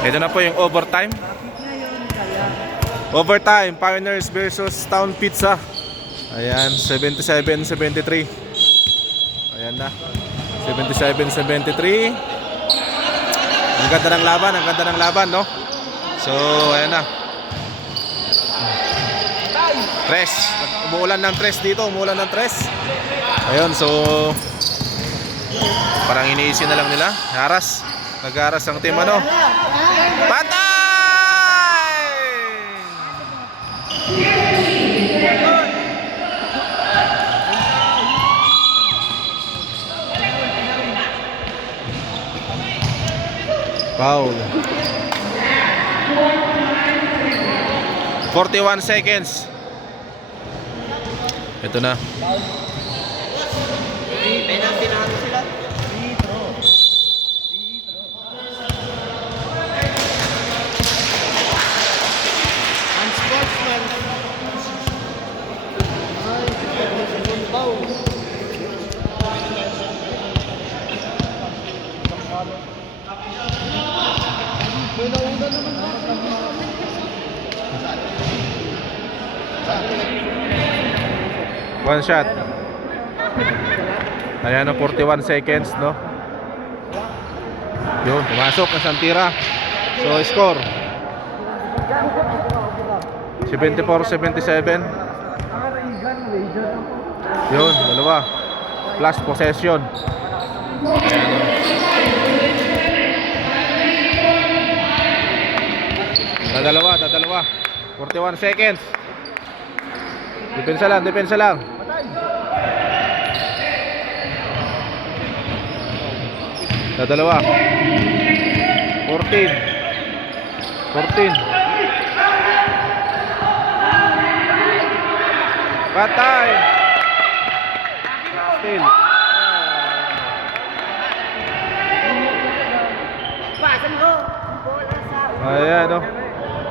Ito na po yung overtime. Overtime, Pioneers versus Town Pizza. Ayan, 77-73. Ayan na, 77-73. Ang ganda ng laban, no? So, ayan na. Tres. Umuulan ng tres dito, Ayun, so parang iniisin na lang nila. Nag-aras ang team, ano? Patay! Foul. 41 seconds. Ito na. Penalty na ano sila? Ang sportsman. One shot. Ayan, 41 seconds, no? Yun, pumasok ang Santira. So, score 74-77. Yun, dalawa. Plus possession. Ayan, dadalawa. 41 seconds. Depensa lang. Dadalawa. 14. Patay. Still. Ayan, no?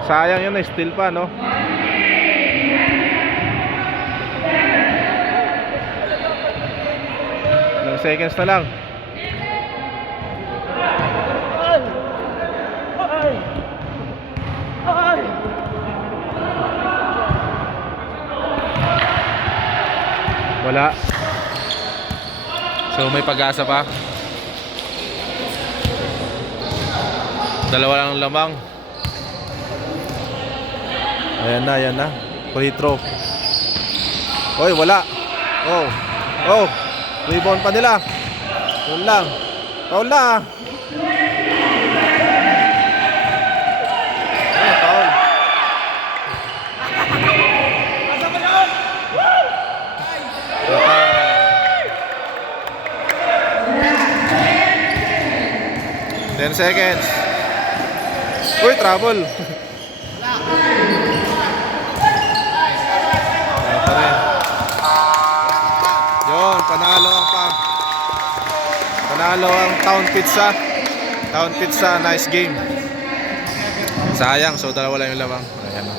Sayang yun, still pa, no? Ilang seconds na lang. Wala. So may pag-asa pa. Dalawa lang lamang. Ayan na. Free throw. Oy, wala. Oh. Rebound pa nila. Yun lang. Foul na. Foul. Ten seconds. Uy, trouble. Yun, panalo ang Town Pizza. Nice game. Sayang, so dalawa lang yung lamang. Ayan.